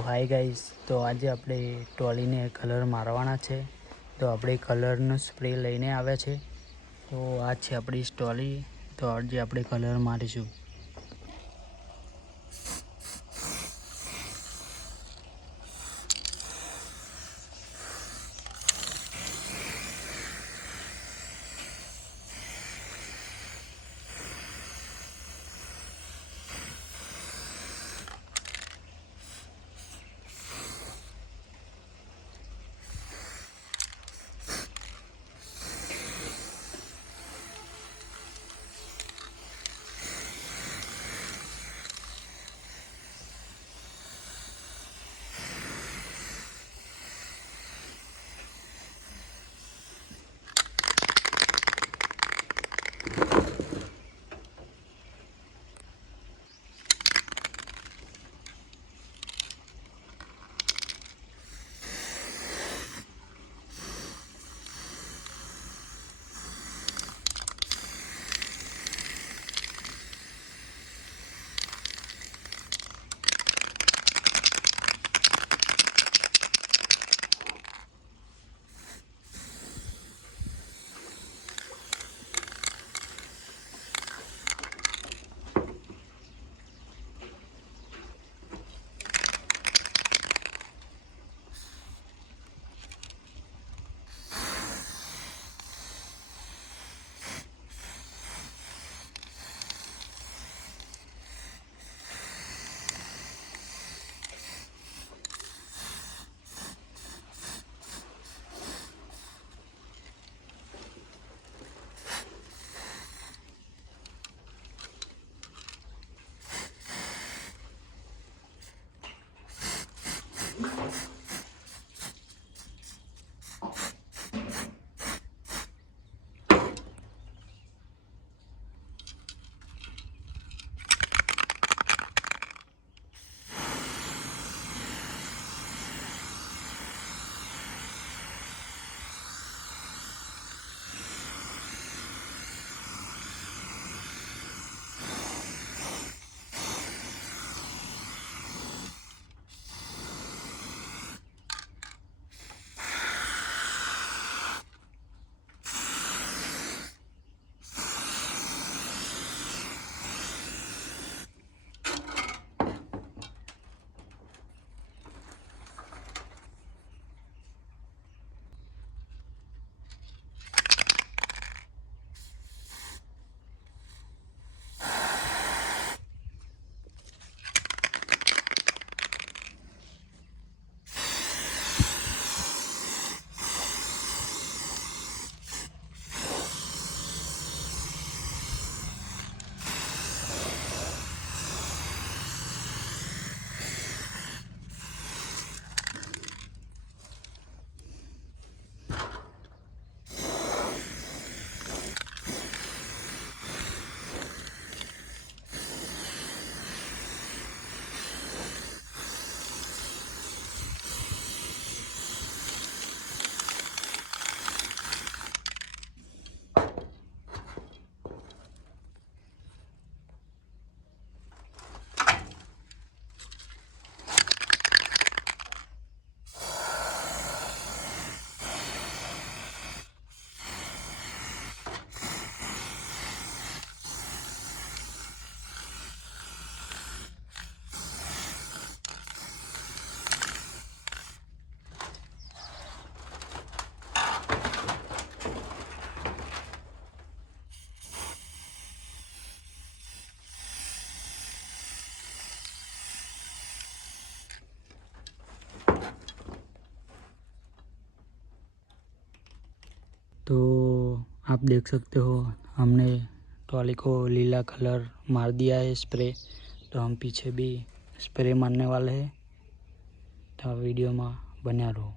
Hi guys, તો આજે આપણે ટ્રોલીને કલર મારવાના છે. તો આપણે કલરનો સ્પ્રે લઈને આવ્યા છે. તો આ છે આપણી ટ્રોલી. તો આજે આપણે કલર મારીશું. तो आप देख सकते हो, हमने ट्रॉली को लीला कलर मार दिया है स्प्रे. तो हम पीछे भी स्प्रे मारने वाले हैं. तो वीडियो में बना रहो.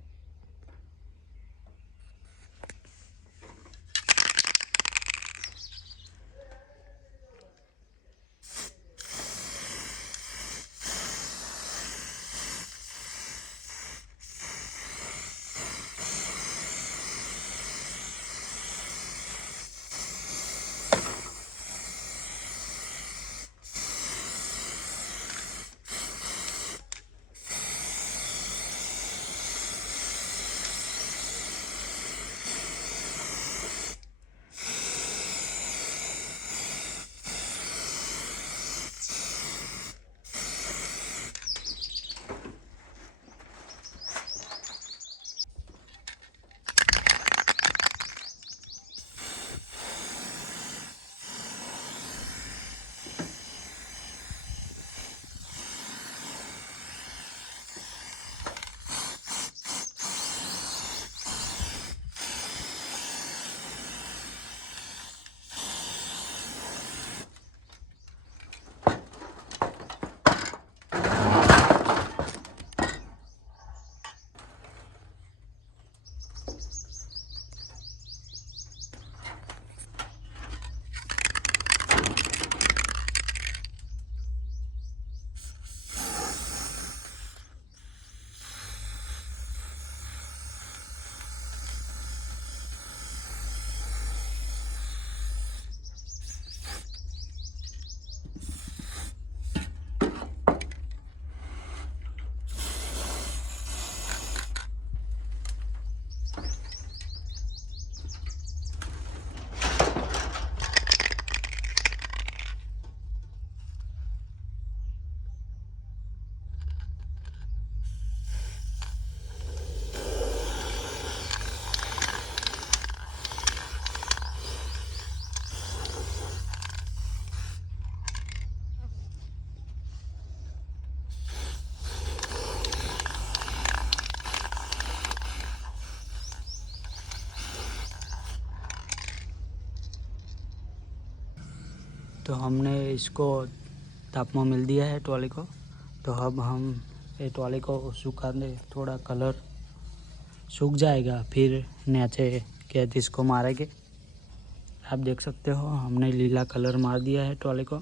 तो हमने इसको ताप में मिल दिया है ट्रॉली को। तो अब हम ये ट्रॉली को सुखा दे, थोड़ा कलर सूख जाएगा फिर नीचे कैद इसको मारेंगे। आप देख सकते हो हमने लीला कलर मार दिया है ट्रॉली को।